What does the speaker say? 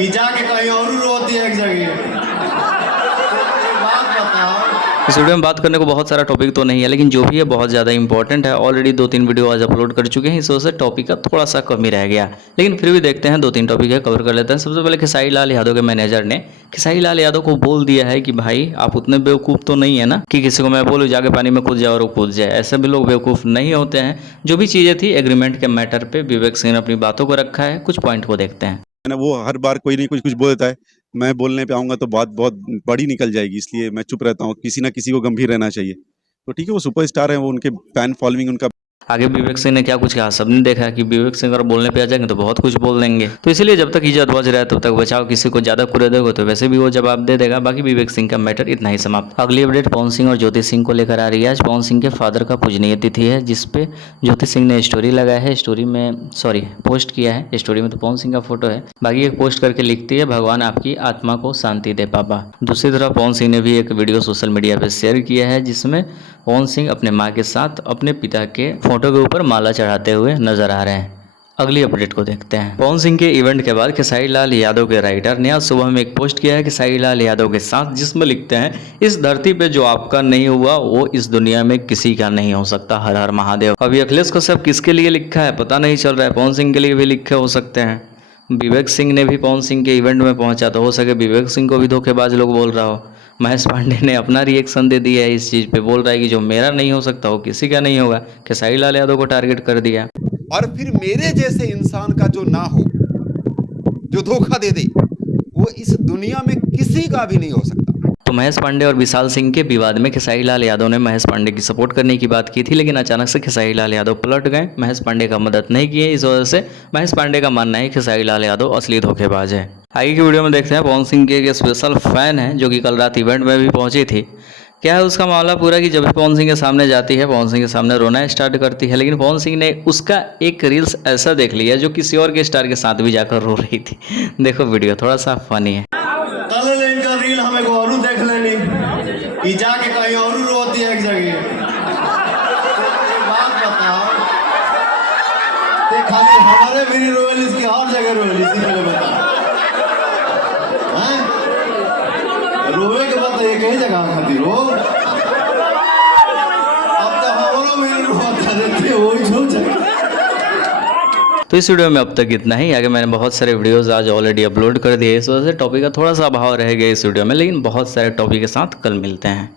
ये जाके कहीं और रोती है एक जगह। बात बताओ। इस वीडियो में बात करने को बहुत सारा टॉपिक तो नहीं है, लेकिन जो भी है बहुत ज़्यादा इंपॉर्टेंट है। ऑलरेडी 2-3 वीडियो आज अपलोड कर चुके हैं, इस वजह से टॉपिक का थोड़ा सा कमी रह गया, लेकिन फिर भी देखते हैं 2-3 टॉपिक है कवर कर लेते हैं। सबसे पहले खेसारी लाल यादव के मैनेजर ने खेसारी लाल यादव को बोल दिया है कि भाई आप उतने बेवकूफ़ तो नहीं है ना कि किसी को मैं बोलूँ जाके पानी में कूद जाए और वो कूद जाए। ऐसे भी लोग बेवकूफ़ नहीं होते हैं। जो भी चीज़ें थी एग्रीमेंट के मैटर पे विवेक सिंह ने अपनी बातों को रखा है, कुछ पॉइंट को देखते हैं। ना वो हर बार कोई नहीं कुछ बोल देता है, मैं बोलने पे आऊंगा तो बात बहुत बड़ी निकल जाएगी, इसलिए मैं चुप रहता हूँ। किसी ना किसी को गंभीर रहना चाहिए। तो ठीक है, वो सुपरस्टार है, वो उनके फैन फॉलोइंग उनका। आगे विवेक सिंह ने क्या कुछ कहा, सबने देखा कि विवेक सिंह अगर बोलने पे आ जाएंगे तो बहुत कुछ बोल देंगे। तो इसीलिए जब तक इज्जत बच रहा है तब तक बचाओ, किसी को ज्यादा कुरेदोगे तो वैसे भी वो जवाब दे देगा। बाकी विवेक सिंह का मैटर इतना ही समाप्त। अगली अपडेट पवन सिंह और ज्योति सिंह को लेकर आ रही है। आज पवन सिंह के फादर का पूजनीय तिथि है, जिसपे ज्योति सिंह ने स्टोरी लगाया है, स्टोरी में पोस्ट किया है। स्टोरी में तो पवन सिंह का फोटो है, बाकी एक पोस्ट करके लिखती है भगवान आपकी आत्मा को शांति दे पापा। दूसरी तरफ पवन सिंह ने भी एक वीडियो सोशल मीडिया पे शेयर किया है, जिसमें पवन सिंह अपने माँ के साथ अपने पिता के फोटो के ऊपर माला चढ़ाते हुए नजर आ रहे हैं। अगली अपडेट को देखते हैं। पवन सिंह के इवेंट के बाद खेसारी लाल यादव के राइटर ने आज सुबह में एक पोस्ट किया है खेसारी लाल यादव के साथ, जिसमें लिखते हैं इस धरती पे जो आपका नहीं हुआ वो इस दुनिया में किसी का नहीं हो सकता, हर हर महादेव। अभी अखिलेश को सब किसके लिए लिखा है पता नहीं चल रहा है, पवन सिंह के लिए भी लिखे हो सकते हैं। विवेक सिंह ने भी पवन सिंह के इवेंट में पहुंचा, तो हो सके विवेक सिंह को भी धोखेबाज लोग बोल रहा हो। महेश पांडे ने अपना रिएक्शन दे दिया है इस चीज़ पे, बोल रहा है कि जो मेरा नहीं हो सकता वो किसी का नहीं होगा। खेसारी लाल यादव को टारगेट कर दिया। और फिर मेरे जैसे इंसान का जो ना हो, जो धोखा दे दे, वो इस दुनिया में किसी का भी नहीं हो सकता। तो महेश पांडे और विशाल सिंह के विवाद में खेसारी लाल यादव ने महेश पांडे की सपोर्ट करने की बात की थी, लेकिन अचानक से खेसारी लाल यादव पलट गए, महेश पांडे का मदद नहीं किए। इस वजह से महेश पांडे का मानना है खेसारी लाल यादव असली धोखेबाज है। आगे की वीडियो में देखते हैं पवन सिंह के एक स्पेशल फैन है जो कि कल रात इवेंट में भी पहुंची थी। क्या है उसका मामला पूरा कि जब भी पवन सिंह के सामने जाती है, पवन सिंह के सामने रोना स्टार्ट करती है, लेकिन पवन सिंह ने उसका एक रील्स ऐसा देख लिया जो किसी और के स्टार के साथ भी जाकर रो रही थी। देखो वीडियो थोड़ा सा फनी है। कल इनका रील हमें को और देख लेनी, ये जाके कहीं और रोती है एक जगह। बात बताओ, खाली हमारे भी रोल इसकी हर जगह रोल इसी में बताओ। रोए के बाद एक ही जगह खाती रो, अब तो हमारा मेरे रोता देते वही झूठ जगह। तो इस वीडियो में अब तक इतना ही। आगे मैंने बहुत सारे वीडियोस आज ऑलरेडी अपलोड कर दिए, इस वजह से टॉपिक का थोड़ा सा अभाव रह गया इस वीडियो में, लेकिन बहुत सारे टॉपिक के साथ कल मिलते हैं।